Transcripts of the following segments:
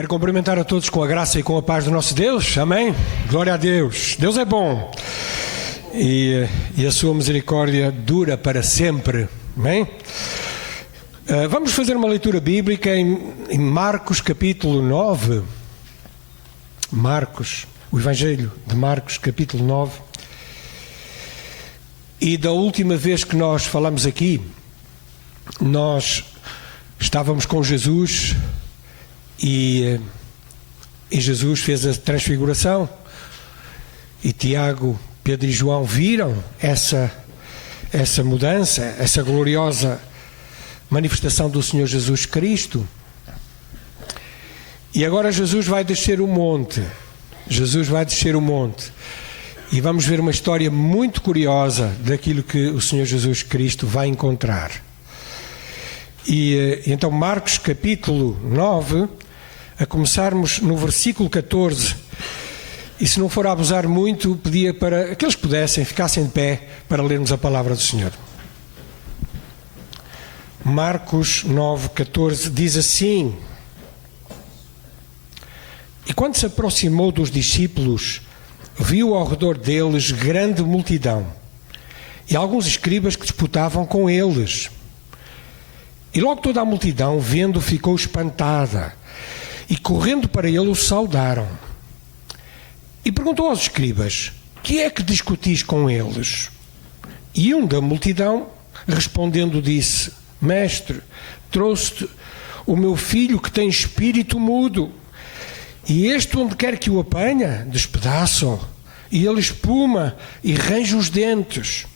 Quero cumprimentar a todos com a graça e com a paz do nosso Deus, amém? Glória a Deus, Deus é bom e a sua misericórdia dura para sempre, amém? Vamos fazer uma leitura bíblica em Marcos capítulo 9, o Evangelho de Marcos capítulo 9. E da última vez que nós falamos aqui, nós estávamos com Jesus e Jesus fez a transfiguração e Tiago, Pedro e João viram essa mudança, essa gloriosa manifestação do Senhor Jesus Cristo. E agora Jesus vai descer o monte. E vamos ver uma história muito curiosa daquilo que o Senhor Jesus Cristo vai encontrar. E então Marcos capítulo 9, a começarmos no versículo 14, e se não for a abusar muito, pedia para aqueles que pudessem, ficassem de pé para lermos a palavra do Senhor. Marcos 9, 14 diz assim: E quando se aproximou dos discípulos, viu ao redor deles grande multidão e alguns escribas que disputavam com eles. E logo toda a multidão, vendo, ficou espantada e correndo para ele o saudaram. E perguntou aos escribas: que é que discutis com eles? E um da multidão, respondendo, disse: Mestre, trouxe-te o meu filho que tem espírito mudo. E este, onde quer que o apanha, despedaça-o, e ele espuma e range os dentes.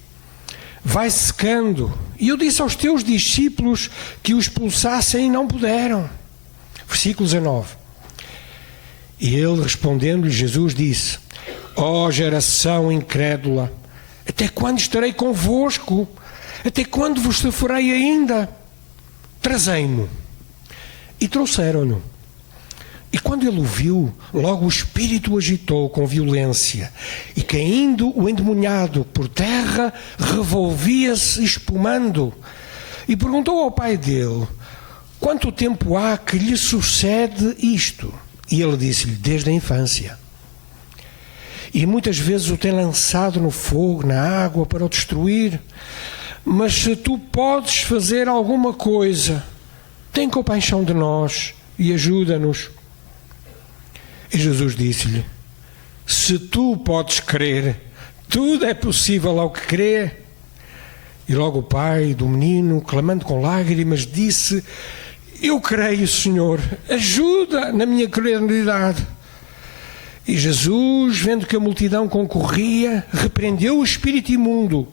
Vai secando. E eu disse aos teus discípulos que o expulsassem e não puderam. Versículo 19. E ele, respondendo-lhe, Jesus disse: Ó geração incrédula, até quando estarei convosco? Até quando vos sofrerei ainda? Trazei-mo. E trouxeram-no. E quando ele o viu, logo o espírito o agitou com violência, e caindo o endemoniado por terra, revolvia-se espumando. E perguntou ao pai dele: quanto tempo há que lhe sucede isto? E ele disse-lhe: desde a infância. E muitas vezes o tem lançado no fogo, na água, para o destruir. Mas se tu podes fazer alguma coisa, tem compaixão de nós e ajuda-nos. E Jesus disse-lhe: se tu podes crer, tudo é possível ao que crê. E logo o pai do menino, clamando com lágrimas, disse: eu creio, Senhor, ajuda na minha credulidade. E Jesus, vendo que a multidão concorria, repreendeu o espírito imundo,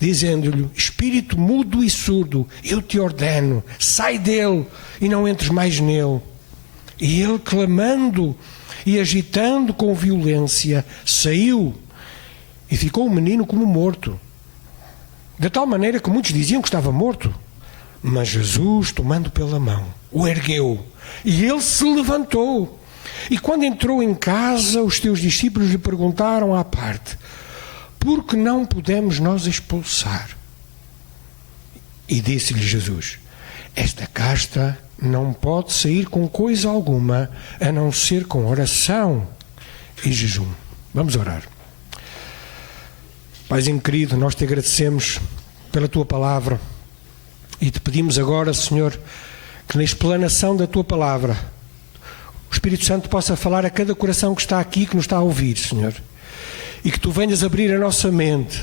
dizendo-lhe: espírito mudo e surdo, eu te ordeno, sai dele e não entres mais nele. E ele, clamando e agitando com violência, saiu, e ficou o menino como morto, de tal maneira que muitos diziam que estava morto. Mas Jesus, tomando pela mão, o ergueu, e ele se levantou. E quando entrou em casa, os teus discípulos lhe perguntaram à parte: por que não pudemos nós expulsar? E disse-lhe Jesus: esta casta não pode sair com coisa alguma, a não ser com oração e jejum. Vamos orar. Paizinho querido, nós te agradecemos pela tua palavra e te pedimos agora, Senhor, que na explanação da tua palavra o Espírito Santo possa falar a cada coração que está aqui, que nos está a ouvir, Senhor, e que tu venhas abrir a nossa mente,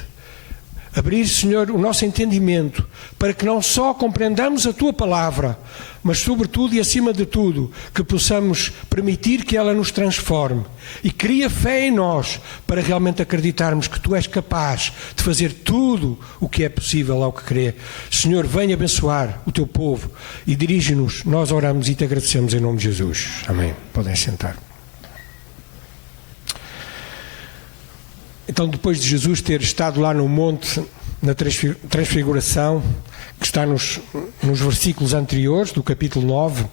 abrir, Senhor, o nosso entendimento, para que não só compreendamos a tua palavra, mas sobretudo e acima de tudo, que possamos permitir que ela nos transforme e cria fé em nós, para realmente acreditarmos que tu és capaz de fazer tudo o que é possível ao que crê. Senhor, venha abençoar o teu povo e dirige-nos. Nós oramos e te agradecemos em nome de Jesus. Amém. Podem sentar. Então, depois de Jesus ter estado lá no monte, na transfiguração, que está nos versículos anteriores do capítulo 9,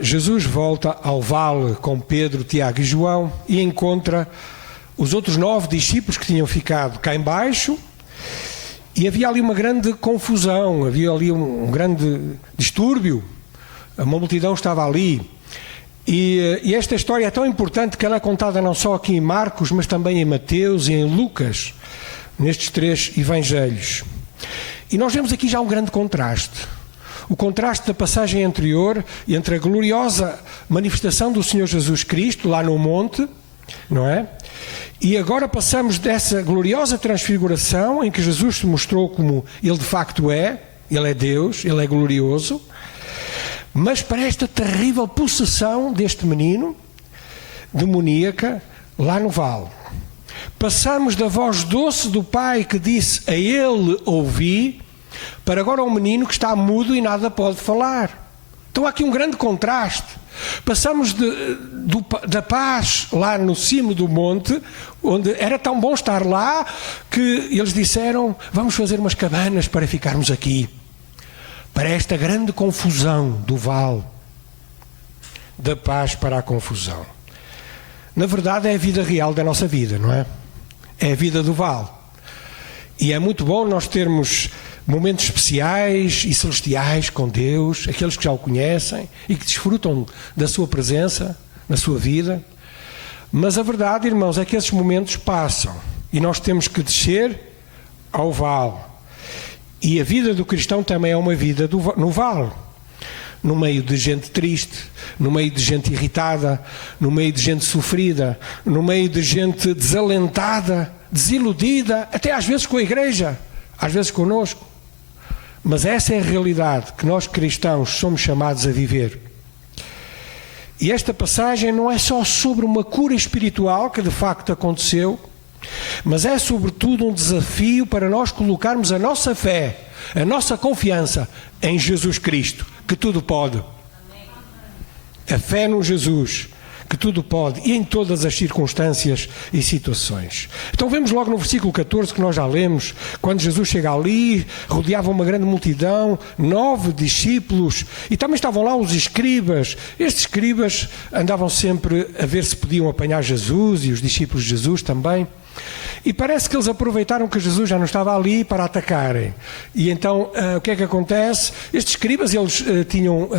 Jesus volta ao vale com Pedro, Tiago e João e encontra os outros 9 discípulos que tinham ficado cá embaixo, e havia ali uma grande confusão, havia ali um grande distúrbio, uma multidão estava ali. E esta história é tão importante que ela é contada não só aqui em Marcos, mas também em Mateus e em Lucas, nestes 3 evangelhos. E nós vemos aqui já um grande contraste. O contraste da passagem anterior entre a gloriosa manifestação do Senhor Jesus Cristo lá no monte, não é? E agora passamos dessa gloriosa transfiguração em que Jesus se mostrou como Ele de facto é, Ele é Deus, Ele é glorioso, mas para esta terrível possessão deste menino, demoníaca, lá no vale. Passamos da voz doce do pai que disse a ele ouvi, para agora um menino que está mudo e nada pode falar. Então há aqui um grande contraste. Passamos da paz lá no cimo do monte, onde era tão bom estar lá, que eles disseram, vamos fazer umas cabanas para ficarmos aqui. Para esta grande confusão do vale, da paz para a confusão. Na verdade é a vida real da nossa vida, não é? É a vida do vale. E é muito bom nós termos momentos especiais e celestiais com Deus, aqueles que já o conhecem e que desfrutam da sua presença na sua vida. Mas a verdade, irmãos, é que esses momentos passam e nós temos que descer ao vale. E a vida do cristão também é uma vida no vale, no meio de gente triste, no meio de gente irritada, no meio de gente sofrida, no meio de gente desalentada, desiludida, até às vezes com a igreja, às vezes connosco. Mas essa é a realidade que nós cristãos somos chamados a viver. E esta passagem não é só sobre uma cura espiritual que de facto aconteceu, mas é sobretudo um desafio para nós colocarmos a nossa fé, a nossa confiança em Jesus Cristo, que tudo pode. A fé no Jesus, que tudo pode, e em todas as circunstâncias e situações. Então vemos logo no versículo 14 que nós já lemos, quando Jesus chega ali, rodeava uma grande multidão, 9 discípulos, e também estavam lá os escribas. Estes escribas andavam sempre a ver se podiam apanhar Jesus, e os discípulos de Jesus também. E parece que eles aproveitaram que Jesus já não estava ali para atacarem. E então, o que é que acontece? Estes escribas, eles tinham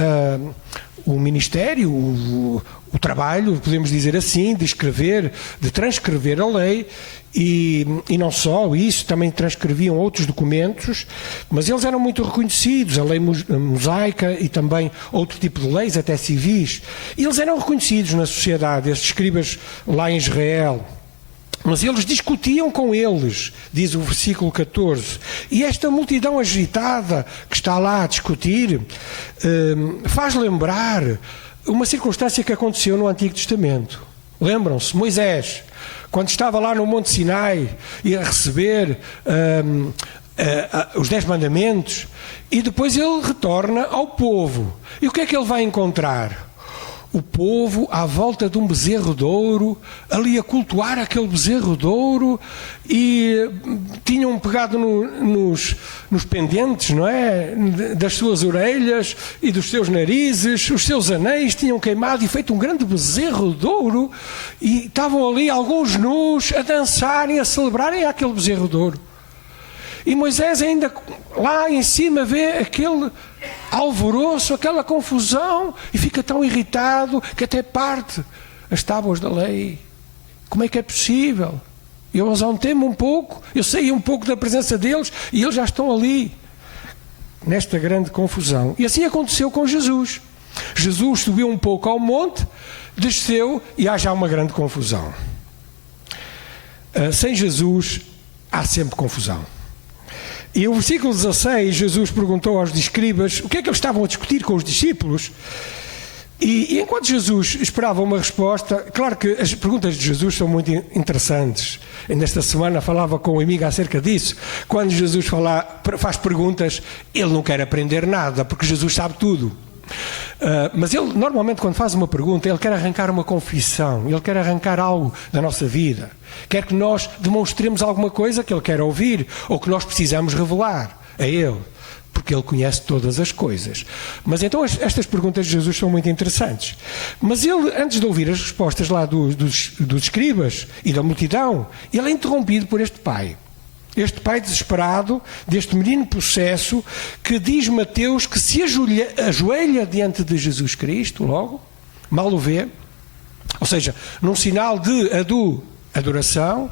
o ministério, o trabalho, podemos dizer assim, de escrever, de transcrever a lei, e não só isso, também transcreviam outros documentos, mas eles eram muito reconhecidos, a lei mosaica e também outro tipo de leis, até civis. E eles eram reconhecidos na sociedade, estes escribas lá em Israel. Mas eles discutiam com eles, diz o versículo 14. E esta multidão agitada que está lá a discutir faz lembrar uma circunstância que aconteceu no Antigo Testamento. Lembram-se? Moisés, quando estava lá no Monte Sinai e a receber os 10 mandamentos, e depois ele retorna ao povo. E o que é que ele vai encontrar? O povo à volta de um bezerro de ouro, ali a cultuar aquele bezerro de ouro, e tinham pegado nos pendentes, não é? Das suas orelhas e dos seus narizes, os seus anéis tinham queimado e feito um grande bezerro de ouro, e estavam ali alguns nus a dançarem, a celebrarem aquele bezerro de ouro. E Moisés ainda lá em cima vê aquele alvoroço, aquela confusão, e fica tão irritado que até parte as tábuas da lei. Como é que é possível? Eu ausentei-me um pouco, eu saí um pouco da presença deles e eles já estão ali, nesta grande confusão. E assim aconteceu com Jesus. Jesus subiu um pouco ao monte, desceu e há já uma grande confusão. Sem Jesus há sempre confusão. E o versículo 16, Jesus perguntou aos escribas o que é que eles estavam a discutir com os discípulos. E enquanto Jesus esperava uma resposta, claro que as perguntas de Jesus são muito interessantes. Nesta semana falava com um amigo acerca disso. Quando Jesus faz perguntas, ele não quer aprender nada, porque Jesus sabe tudo. Mas ele, normalmente, quando faz uma pergunta, ele quer arrancar uma confissão, ele quer arrancar algo da nossa vida. Quer que nós demonstremos alguma coisa que ele quer ouvir, ou que nós precisamos revelar a ele, porque ele conhece todas as coisas. Mas então estas perguntas de Jesus são muito interessantes. Mas ele, antes de ouvir as respostas lá dos escribas e da multidão, ele é interrompido por este pai. Este pai desesperado, deste menino possesso, que diz Mateus que se ajoelha diante de Jesus Cristo, logo, mal o vê, ou seja, num sinal de adoração,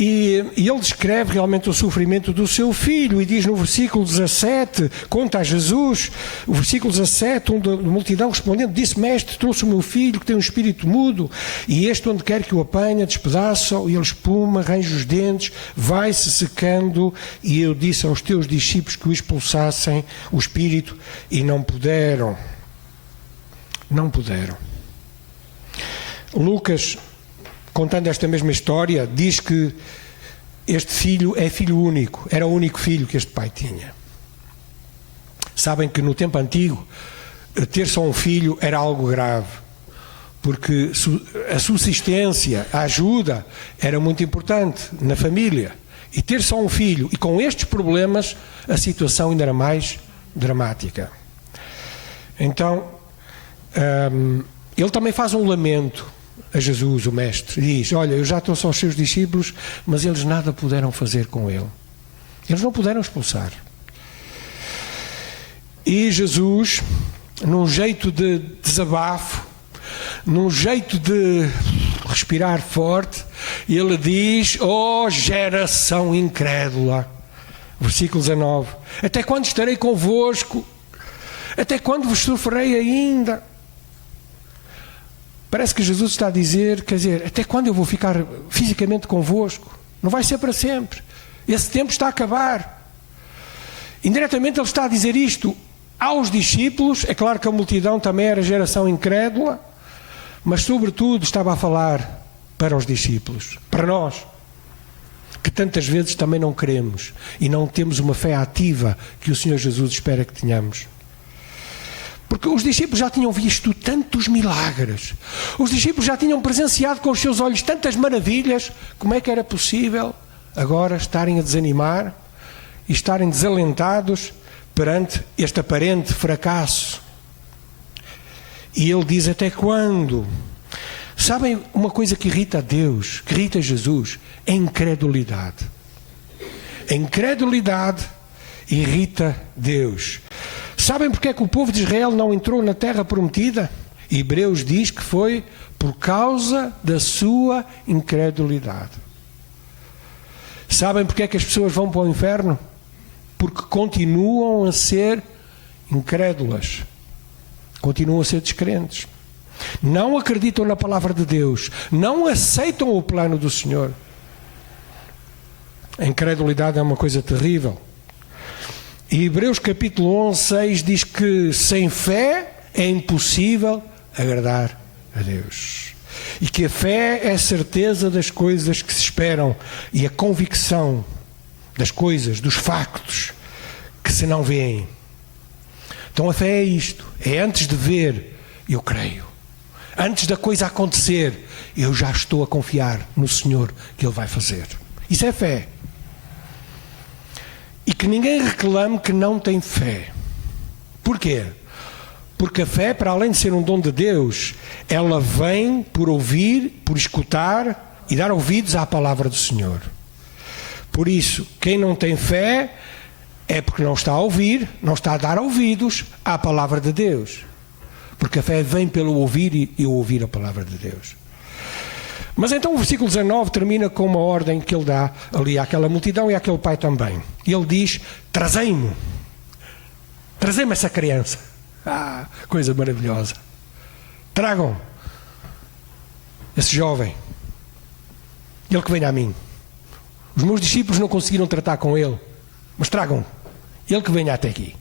e ele descreve realmente o sofrimento do seu filho, e diz no versículo 17, conta a Jesus, o versículo 17, da multidão respondendo, disse: Mestre, trouxe o meu filho que tem um espírito mudo, e este onde quer que o apanha, despedaça-o, e ele espuma, arranja os dentes, vai-se secando, e eu disse aos teus discípulos que o expulsassem, o espírito, e não puderam. Não puderam. Lucas, contando esta mesma história, diz que este filho é filho único, era o único filho que este pai tinha. Sabem que no tempo antigo, ter só um filho era algo grave, porque a subsistência, a ajuda, era muito importante na família. E ter só um filho, e com estes problemas, a situação ainda era mais dramática. Então, ele também faz um lamento a Jesus, o Mestre, e diz: olha, eu já trouxe aos seus discípulos, mas eles nada puderam fazer com ele. Eles não puderam expulsar. E Jesus, num jeito de desabafo, num jeito de respirar forte, ele diz: ó geração incrédula, versículo 19, até quando estarei convosco? Até quando vos sofrerei ainda? Parece que Jesus está a dizer, quer dizer, até quando eu vou ficar fisicamente convosco? Não vai ser para sempre. Esse tempo está a acabar. Indiretamente ele está a dizer isto aos discípulos. É claro que a multidão também era geração incrédula, mas sobretudo estava a falar para os discípulos, para nós, que tantas vezes também não queremos e não temos uma fé ativa que o Senhor Jesus espera que tenhamos. Porque os discípulos já tinham visto tantos milagres, os discípulos já tinham presenciado com os seus olhos tantas maravilhas. Como é que era possível agora estarem a desanimar e estarem desalentados perante este aparente fracasso? E ele diz: até quando? Sabem uma coisa que irrita a Deus, que irrita a Jesus? É a incredulidade. A incredulidade irrita Deus. Sabem porque é que o povo de Israel não entrou na terra prometida? Hebreus diz que foi por causa da sua incredulidade. Sabem porque é que as pessoas vão para o inferno? Porque continuam a ser incrédulas, continuam a ser descrentes, não acreditam na palavra de Deus, não aceitam o plano do Senhor. A incredulidade é uma coisa terrível. E Hebreus capítulo 11, 6 diz que sem fé é impossível agradar a Deus. E que a fé é a certeza das coisas que se esperam e a convicção das coisas, dos factos que se não veem. Então a fé é isto, é antes de ver, eu creio. Antes da coisa acontecer, eu já estou a confiar no Senhor que Ele vai fazer. Isso é fé. E que ninguém reclame que não tem fé. Porquê? Porque a fé, para além de ser um dom de Deus, ela vem por ouvir, por escutar e dar ouvidos à palavra do Senhor. Por isso, quem não tem fé é porque não está a ouvir, não está a dar ouvidos à palavra de Deus. Porque a fé vem pelo ouvir e ouvir a palavra de Deus. Mas então o versículo 19 termina com uma ordem que ele dá ali àquela multidão e àquele pai também. E ele diz: trazei-me essa criança. Coisa maravilhosa. Tragam esse jovem, ele que venha a mim. Os meus discípulos não conseguiram tratar com ele, mas tragam ele que venha até aqui.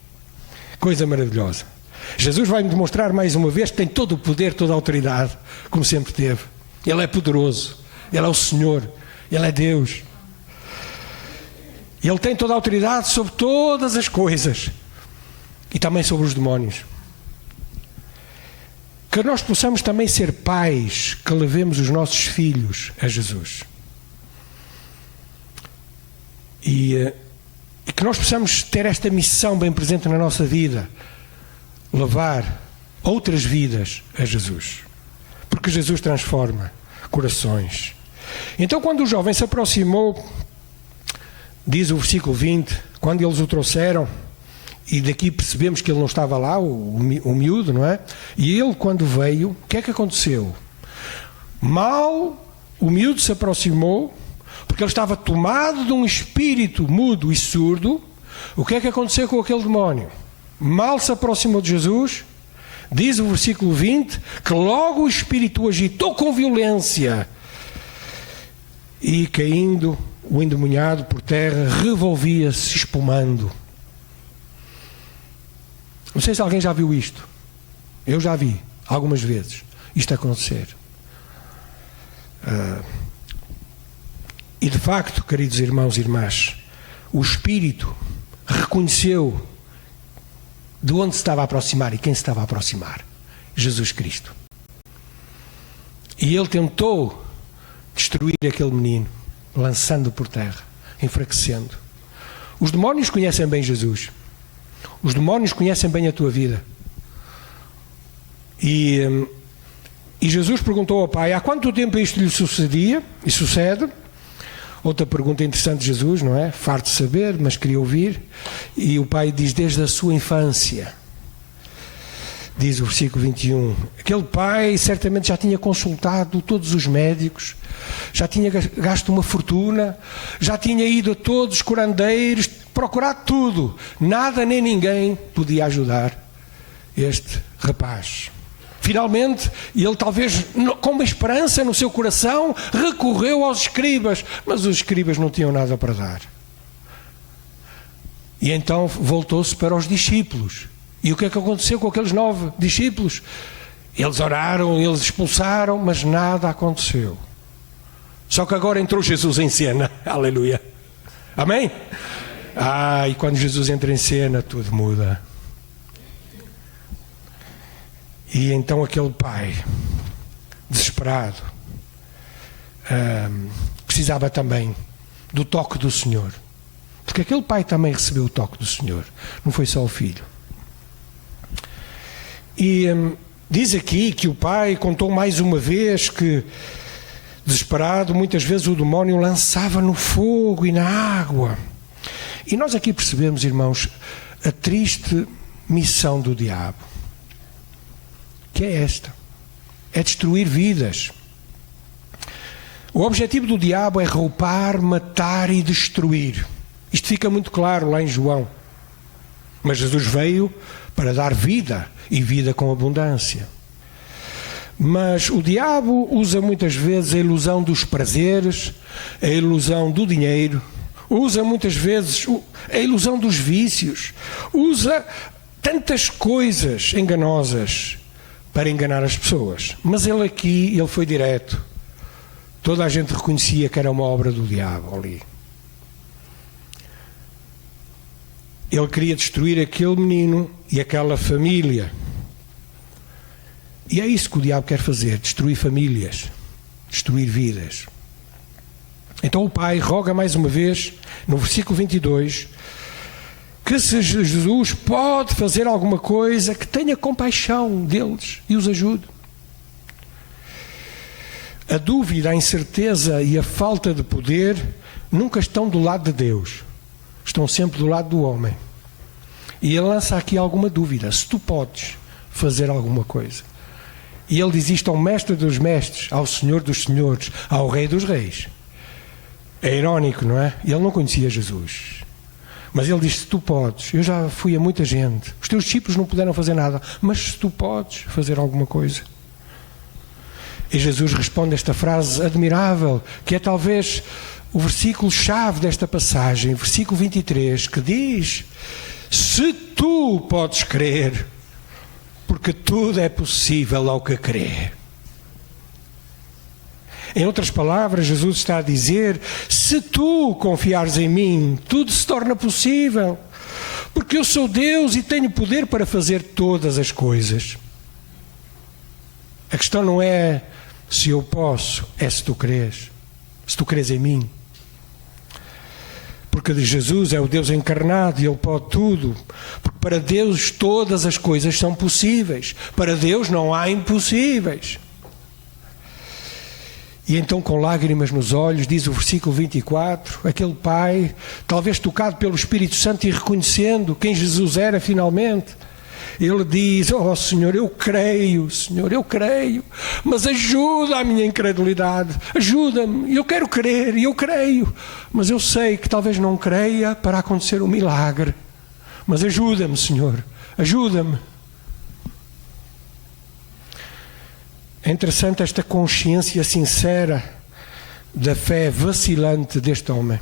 Coisa maravilhosa. Jesus vai-me demonstrar mais uma vez que tem todo o poder, toda a autoridade, como sempre teve. Ele é poderoso, Ele é o Senhor, Ele é Deus. Ele tem toda a autoridade sobre todas as coisas e também sobre os demónios. Que nós possamos também ser pais que levemos os nossos filhos a Jesus. E que nós possamos ter esta missão bem presente na nossa vida, levar outras vidas a Jesus. Porque Jesus transforma corações. Então, quando o jovem se aproximou, diz o versículo 20, quando eles o trouxeram, E daqui percebemos que ele não estava lá, o miúdo, não é? E ele, quando veio, o que é que aconteceu? Mal o miúdo se aproximou, porque ele estava tomado de um espírito mudo e surdo. O que é que aconteceu com aquele demónio? Mal se aproximou de Jesus, diz o versículo 20, que logo o espírito o agitou com violência e, caindo, o endemoniado por terra revolvia-se espumando. Não sei se alguém já viu isto. Eu já vi, algumas vezes, isto acontecer. E de facto, queridos irmãos e irmãs, o Espírito reconheceu de onde se estava a aproximar e quem se estava a aproximar. Jesus Cristo. E ele tentou destruir aquele menino, lançando-o por terra, enfraquecendo. Os demónios conhecem bem Jesus. Os demónios conhecem bem a tua vida. E Jesus perguntou ao Pai: há quanto tempo isto lhe sucedia? E sucede. Outra pergunta interessante de Jesus, não é? Farto de saber, mas queria ouvir. E o Pai diz: desde a sua infância. Diz o versículo 21. Aquele pai certamente já tinha consultado todos os médicos, já tinha gasto uma fortuna, já tinha ido a todos os curandeiros, procurado tudo. Nada nem ninguém podia ajudar este rapaz. Finalmente, ele talvez com uma esperança no seu coração, recorreu aos escribas, mas os escribas não tinham nada para dar. E então voltou-se para os discípulos. E o que é que aconteceu com aqueles 9 discípulos? Eles oraram, eles expulsaram, mas nada aconteceu. Só que agora entrou Jesus em cena. Aleluia. Amém? E quando Jesus entra em cena, tudo muda. E então aquele pai, desesperado, precisava também do toque do Senhor. Porque aquele pai também recebeu o toque do Senhor. Não foi só o filho. E diz aqui que o pai contou mais uma vez que, desesperado, muitas vezes o demónio lançava no fogo e na água. E nós aqui percebemos, irmãos, a triste missão do diabo. Que é esta: é destruir vidas. O objetivo do diabo é roubar, matar e destruir. Isto fica muito claro lá em João. Mas Jesus veio para dar vida, e vida com abundância. Mas o diabo usa muitas vezes a ilusão dos prazeres, a ilusão do dinheiro, usa muitas vezes a ilusão dos vícios, usa tantas coisas enganosas para enganar as pessoas. Mas ele foi direto. Toda a gente reconhecia que era uma obra do diabo ali. Ele queria destruir aquele menino e aquela família. E é isso que o diabo quer fazer: destruir famílias, destruir vidas. Então o pai roga mais uma vez, no versículo 22, que se Jesus pode fazer alguma coisa, que tenha compaixão deles e os ajude. A dúvida, a incerteza e a falta de poder nunca estão do lado de Deus. Estão sempre do lado do homem. E ele lança aqui alguma dúvida: se tu podes fazer alguma coisa. E ele diz isto ao mestre dos mestres, ao Senhor dos senhores, ao Rei dos reis. É irónico, não é? Ele não conhecia Jesus. Mas ele diz: se tu podes. Eu já fui a muita gente. Os teus discípulos não puderam fazer nada. Mas se tu podes fazer alguma coisa. E Jesus responde esta frase admirável, que é talvez o versículo-chave desta passagem, versículo 23, que diz: se tu podes crer, porque tudo é possível ao que crê. Em outras palavras, Jesus está a dizer: se tu confiares em mim, tudo se torna possível, porque eu sou Deus e tenho poder para fazer todas as coisas. A questão não é se eu posso, é se tu crês. Se tu crês em mim. Porque Jesus é o Deus encarnado e Ele pode tudo. Porque para Deus todas as coisas são possíveis. Para Deus não há impossíveis. E então, com lágrimas nos olhos, diz o versículo 24, aquele pai, talvez tocado pelo Espírito Santo e reconhecendo quem Jesus era finalmente, ele diz: oh Senhor, eu creio, mas ajuda a minha incredulidade, ajuda-me, eu quero crer e eu creio, mas eu sei que talvez não creia para acontecer um milagre, mas ajuda-me, Senhor, ajuda-me. É interessante esta consciência sincera da fé vacilante deste homem.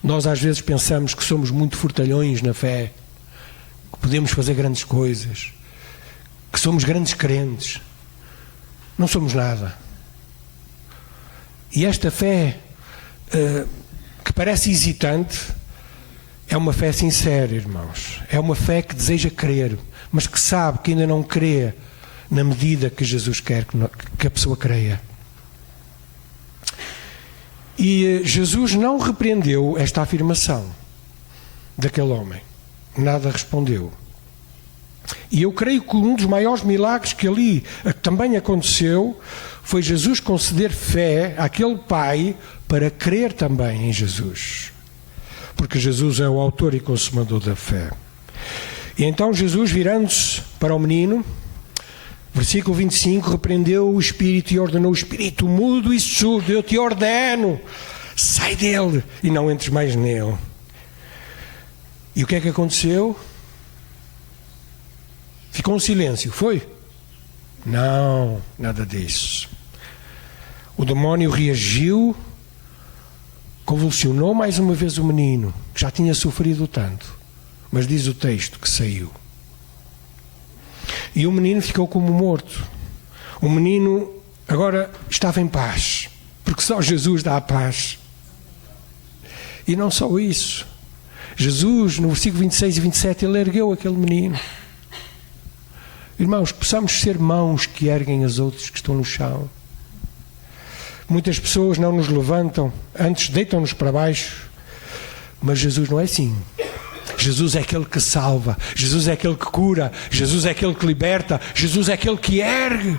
Nós às vezes pensamos que somos muito fortalhões na fé, que podemos fazer grandes coisas, que somos grandes crentes. Não somos nada. E esta fé que parece hesitante é uma fé sincera, irmãos. É uma fé que deseja crer, mas que sabe que ainda não crê na medida que Jesus quer que a pessoa creia. E Jesus não repreendeu esta afirmação daquele homem. Nada respondeu. E eu creio que um dos maiores milagres que ali também aconteceu foi Jesus conceder fé àquele pai para crer também em Jesus. Porque Jesus é o autor e consumador da fé. E então Jesus, virando-se para o menino, versículo 25, repreendeu o espírito e ordenou: o espírito mudo e surdo, eu te ordeno, sai dele e não entres mais nele. E o que é que aconteceu? Ficou um silêncio, foi? Não, nada disso. O demónio reagiu, convulsionou mais uma vez o menino, que já tinha sofrido tanto, mas diz o texto que saiu. E o menino ficou como morto. O menino agora estava em paz, porque só Jesus dá a paz. E não só isso. Jesus, no versículo 26 e 27, ele ergueu aquele menino. Irmãos, possamos ser mãos que erguem as outras que estão no chão. Muitas pessoas não nos levantam, antes deitam-nos para baixo. Mas Jesus não é assim. Jesus é aquele que salva, Jesus é aquele que cura, Jesus é aquele que liberta, Jesus é aquele que ergue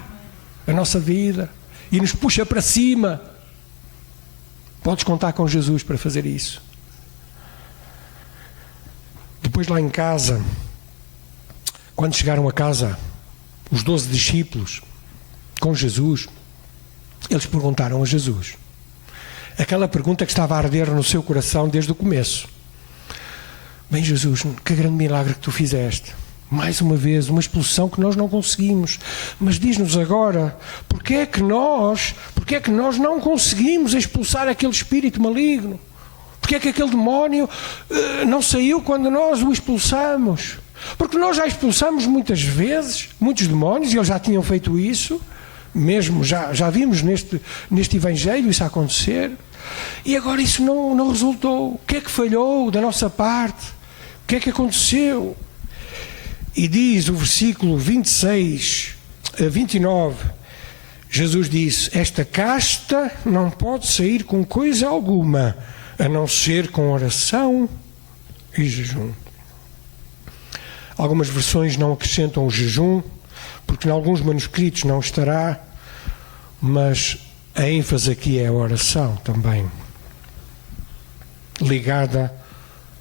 a nossa vida e nos puxa para cima. Podes contar com Jesus para fazer isso. Depois, lá em casa, quando chegaram a casa os 12 discípulos com Jesus, eles perguntaram a Jesus aquela pergunta que estava a arder no seu coração desde o começo: bem, Jesus, que grande milagre que tu fizeste. Mais uma vez, uma expulsão que nós não conseguimos. Mas diz-nos agora, porque é que nós não conseguimos expulsar aquele espírito maligno? Porque é que aquele demónio não saiu quando nós o expulsamos? Porque nós já expulsamos muitas vezes, muitos demónios, e eles já tinham feito isso, mesmo já vimos neste Evangelho isso acontecer, e agora isso não resultou. O que é que falhou da nossa parte? O que é que aconteceu? E diz o versículo 26 a 29, Jesus disse: esta casta não pode sair com coisa alguma, a não ser com oração e jejum. Algumas versões não acrescentam o jejum, porque em alguns manuscritos não estará, mas a ênfase aqui é a oração também, ligada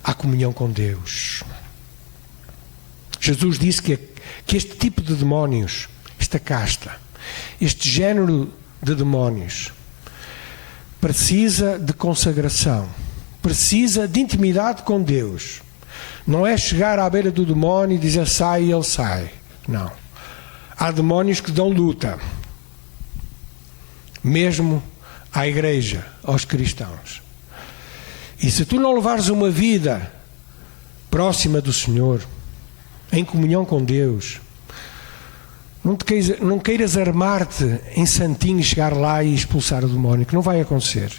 à comunhão com Deus. Jesus disse que este tipo de demónios, esta casta, este género de demónios, precisa de consagração, precisa de intimidade com Deus. Não é chegar à beira do demónio e dizer sai e ele sai. Não. Há demónios que dão luta, mesmo à igreja, aos cristãos. E se tu não levares uma vida próxima do Senhor, em comunhão com Deus, não queiras armar-te em santinho e chegar lá e expulsar o demónio, que não vai acontecer.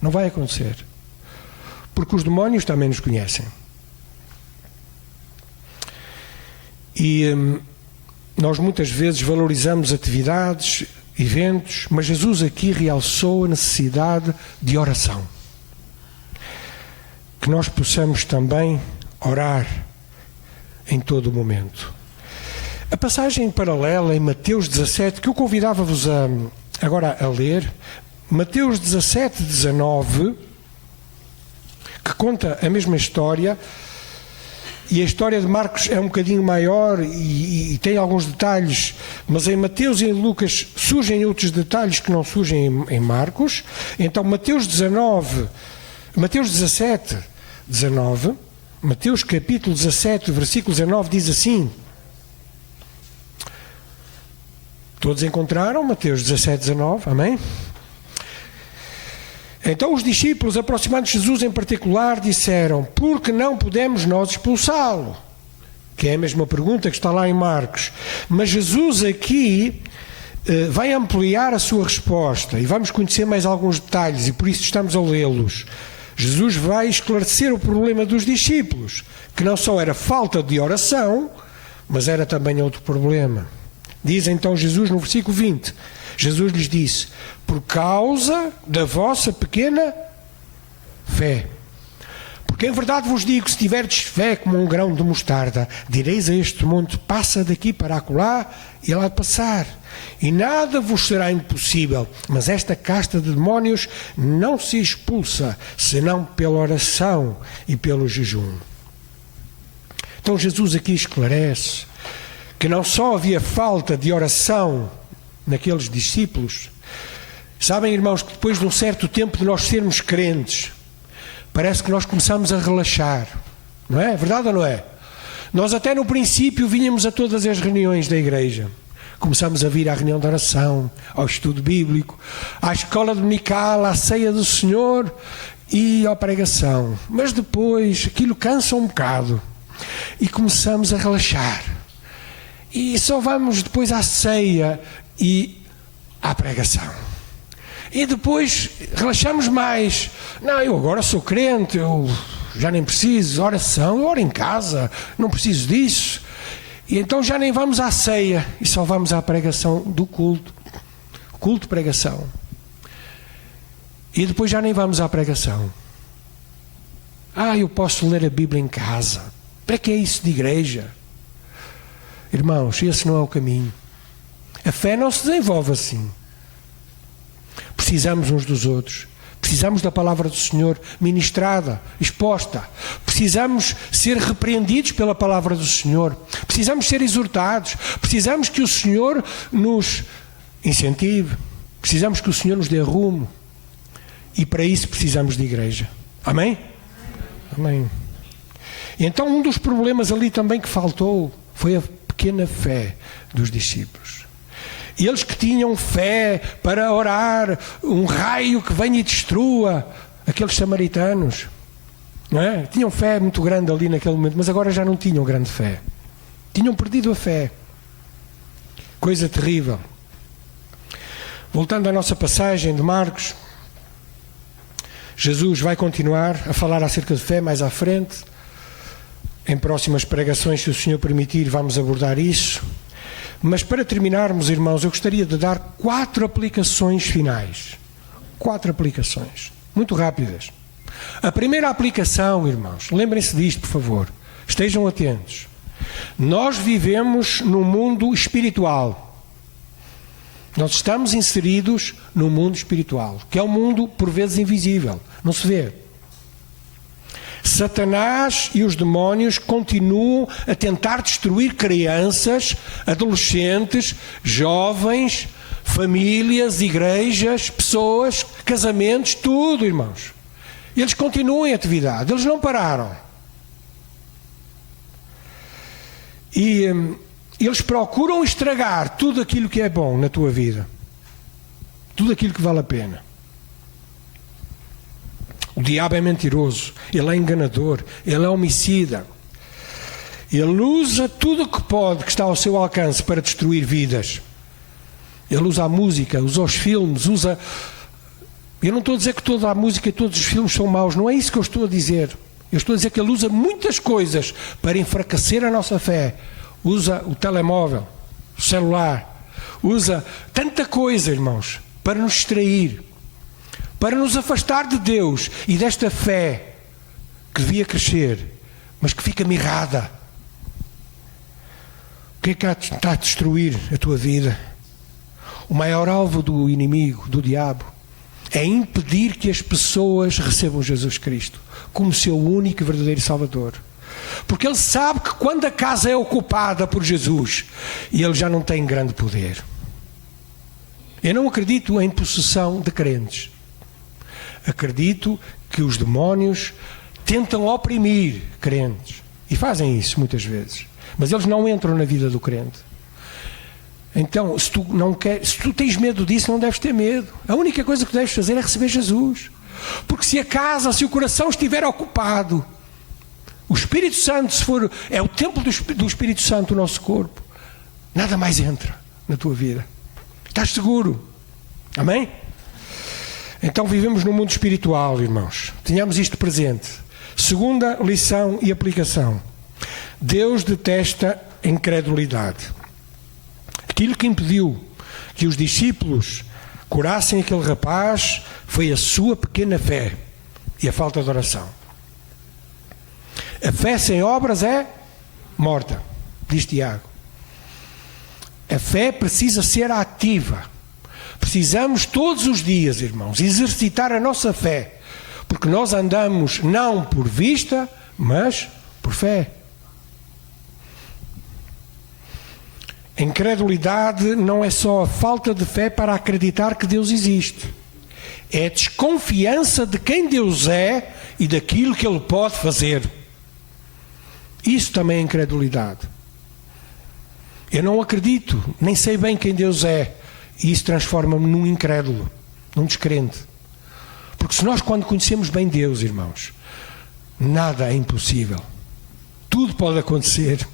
Não vai acontecer. Porque os demónios também nos conhecem. E nós muitas vezes valorizamos atividades, eventos, mas Jesus aqui realçou a necessidade de oração. Que nós possamos também orar em todo o momento. A passagem paralela em Mateus 17, que eu convidava-vos agora a ler, Mateus 17, 19, que conta a mesma história, e a história de Marcos é um bocadinho maior e tem alguns detalhes, mas em Mateus e em Lucas surgem outros detalhes que não surgem em Marcos. Então Mateus 17, 19, Mateus capítulo 17, versículo 19 diz assim. Todos encontraram Mateus 17, 19, amém? Então os discípulos, aproximando de Jesus em particular, disseram: por que não podemos nós expulsá-lo? Que é a mesma pergunta que está lá em Marcos. Mas Jesus aqui vai ampliar a sua resposta e vamos conhecer mais alguns detalhes e por isso estamos a lê-los. Jesus vai esclarecer o problema dos discípulos, que não só era falta de oração, mas era também outro problema. Diz então Jesus no versículo 20, Jesus lhes disse: por causa da vossa pequena fé. Porque em verdade vos digo, se tiverdes fé como um grão de mostarda, direis a este monte: passa daqui para acolá, e ele há de passar. E nada vos será impossível. Mas esta casta de demónios não se expulsa, senão pela oração e pelo jejum. Então Jesus aqui esclarece que não só havia falta de oração naqueles discípulos. Sabem, irmãos, que depois de um certo tempo de nós sermos crentes, parece que nós começamos a relaxar, não é? Verdade ou não é? Nós até no princípio vinhamos a todas as reuniões da igreja. Começamos a vir à reunião de oração, ao estudo bíblico, à escola dominical, à ceia do Senhor e à pregação. Mas depois aquilo cansa um bocado e começamos a relaxar. E só vamos depois à ceia e à pregação. E depois relaxamos mais. Não, eu agora sou crente, eu já nem preciso, oração, eu oro em casa, não preciso disso. E então já nem vamos à ceia e só vamos à pregação do culto. Culto, pregação. E depois já nem vamos à pregação. Eu posso ler a Bíblia em casa. Para que é isso de igreja? Irmãos, esse não é o caminho. A fé não se desenvolve assim. Precisamos uns dos outros. Precisamos da palavra do Senhor ministrada, exposta. Precisamos ser repreendidos pela palavra do Senhor. Precisamos ser exortados. Precisamos que o Senhor nos incentive. Precisamos que o Senhor nos dê rumo. E para isso precisamos de igreja. Amém? Amém. Então um dos problemas ali também que faltou foi a pequena fé dos discípulos. E eles que tinham fé para orar, um raio que venha e destrua, aqueles samaritanos, não é? Tinham fé muito grande ali naquele momento, mas agora já não tinham grande fé. Tinham perdido a fé. Coisa terrível. Voltando à nossa passagem de Marcos, Jesus vai continuar a falar acerca de fé mais à frente. Em próximas pregações, se o Senhor permitir, vamos abordar isso. Mas para terminarmos, irmãos, eu gostaria de dar 4 aplicações finais. 4 aplicações, muito rápidas. A primeira aplicação, irmãos, lembrem-se disto, por favor. Estejam atentos. Nós vivemos num mundo espiritual. Nós estamos inseridos no mundo espiritual, que é um mundo, por vezes, invisível. Não se vê. Satanás e os demónios continuam a tentar destruir crianças, adolescentes, jovens, famílias, igrejas, pessoas, casamentos, tudo, irmãos. Eles continuam em atividade, eles não pararam. E eles procuram estragar tudo aquilo que é bom na tua vida. Tudo aquilo que vale a pena. O diabo é mentiroso, ele é enganador, ele é homicida. Ele usa tudo o que pode, que está ao seu alcance, para destruir vidas. Ele usa a música, usa os filmes, usa... Eu não estou a dizer que toda a música e todos os filmes são maus, não é isso que eu estou a dizer. Eu estou a dizer que ele usa muitas coisas para enfraquecer a nossa fé. Usa o telemóvel, o celular, usa tanta coisa, irmãos, para nos distrair, para nos afastar de Deus e desta fé que devia crescer, mas que fica mirrada. O que é que está a destruir a tua vida? o maior alvo do inimigo, do diabo, é impedir que as pessoas recebam Jesus Cristo como seu único e verdadeiro Salvador. Porque ele sabe que quando a casa é ocupada por Jesus, ele já não tem grande poder. Eu não acredito em possessão de crentes. Acredito que os demónios tentam oprimir crentes. E fazem isso muitas vezes. Mas eles não entram na vida do crente. Então, se tu tens medo disso, não deves ter medo. A única coisa que deves fazer é receber Jesus. Porque se a casa, se o coração estiver ocupado, o Espírito Santo, é o templo do Espírito Santo, o nosso corpo, nada mais entra na tua vida. Estás seguro? Amém? Então vivemos num mundo espiritual, irmãos. Tenhamos isto presente. Segunda lição e aplicação. Deus detesta a incredulidade. Aquilo que impediu que os discípulos curassem aquele rapaz foi a sua pequena fé e a falta de oração. A fé sem obras é morta, diz Tiago. A fé precisa ser ativa. Precisamos todos os dias, irmãos, exercitar a nossa fé, porque nós andamos não por vista, mas por fé. A incredulidade não é só a falta de fé para acreditar que Deus existe. É a desconfiança de quem Deus é e daquilo que Ele pode fazer. Isso também é incredulidade. Eu não acredito, nem sei bem quem Deus é. E isso transforma-me num incrédulo, num descrente. Porque se nós, quando conhecemos bem Deus, irmãos, nada é impossível. Tudo pode acontecer.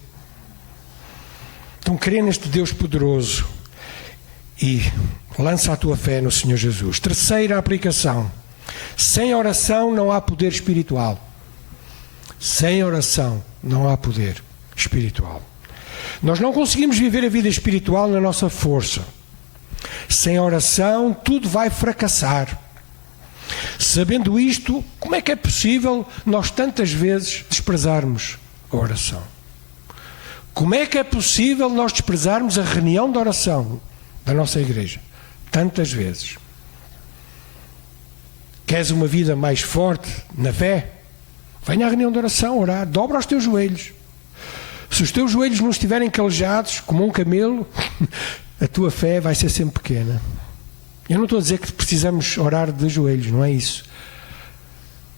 Então crê neste Deus poderoso e lança a tua fé no Senhor Jesus. Terceira aplicação. Sem oração não há poder espiritual. Sem oração não há poder espiritual. Nós não conseguimos viver a vida espiritual na nossa força. Sem oração tudo vai fracassar. Sabendo isto, como é que é possível nós tantas vezes desprezarmos a oração? Como é que é possível nós desprezarmos a reunião de oração da nossa igreja? Tantas vezes. Queres uma vida mais forte na fé? Venha à reunião de oração, orar, dobra os teus joelhos. Se os teus joelhos não estiverem calejados, como um camelo, a tua fé vai ser sempre pequena. Eu não estou a dizer que precisamos orar de joelhos, não é isso.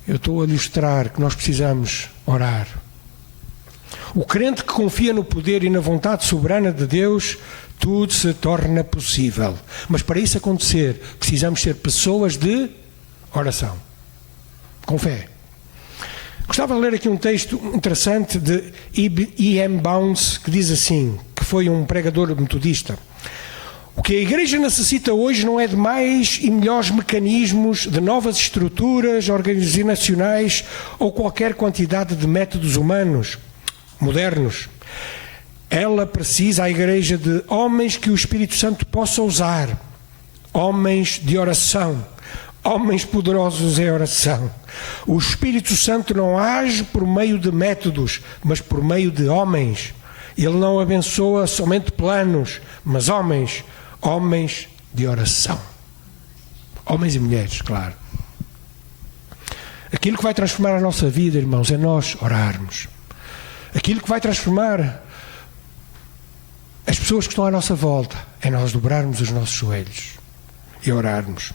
Eu estou a ilustrar que nós precisamos orar. O crente que confia no poder e na vontade soberana de Deus, tudo se torna possível. Mas para isso acontecer, precisamos ser pessoas de oração, com fé. Gostava de ler aqui um texto interessante de E.M. Bounds, que diz assim, que foi um pregador metodista. O que a Igreja necessita hoje não é de mais e melhores mecanismos, de novas estruturas organizacionais ou qualquer quantidade de métodos humanos modernos. Ela precisa, a Igreja, de homens que o Espírito Santo possa usar, homens de oração, homens poderosos em oração. O Espírito Santo não age por meio de métodos, mas por meio de homens. Ele não abençoa somente planos, mas homens de oração. Homens e mulheres, claro. Aquilo que vai transformar a nossa vida, irmãos, é nós orarmos. Aquilo que vai transformar as pessoas que estão à nossa volta é nós dobrarmos os nossos joelhos e orarmos.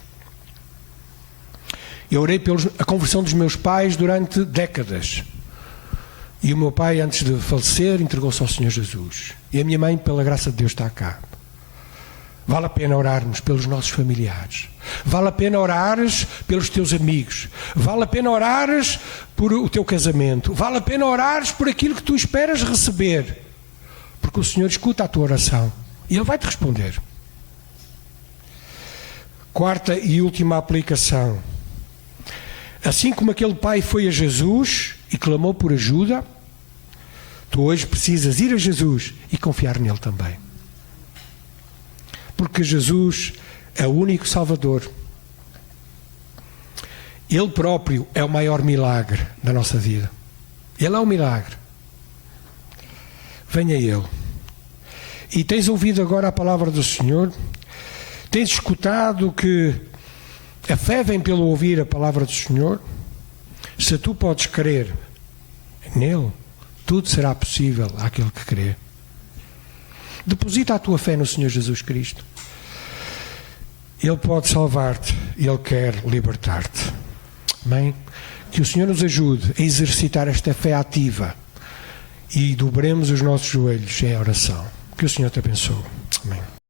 Eu orei pela conversão dos meus pais durante décadas. E o meu pai, antes de falecer, entregou-se ao Senhor Jesus. E a minha mãe, pela graça de Deus, está cá. Vale a pena orarmos pelos nossos familiares. Vale a pena orares pelos teus amigos. Vale a pena orares por o teu casamento. Vale a pena orares por aquilo que tu esperas receber. Porque o Senhor escuta a tua oração. E Ele vai te responder. Quarta e última aplicação. Assim como aquele pai foi a Jesus e clamou por ajuda, tu hoje precisas ir a Jesus e confiar nele também. Porque Jesus é o único Salvador. Ele próprio é o maior milagre da nossa vida. Ele é o milagre. Venha Ele. E tens ouvido agora a palavra do Senhor. Tens escutado que a fé vem pelo ouvir a palavra do Senhor? Se tu podes crer nele, tudo será possível àquele que crê. Deposita a tua fé no Senhor Jesus Cristo. Ele pode salvar-te, Ele quer libertar-te. Amém? Que o Senhor nos ajude a exercitar esta fé ativa e dobremos os nossos joelhos em oração. Que o Senhor te abençoe. Amém.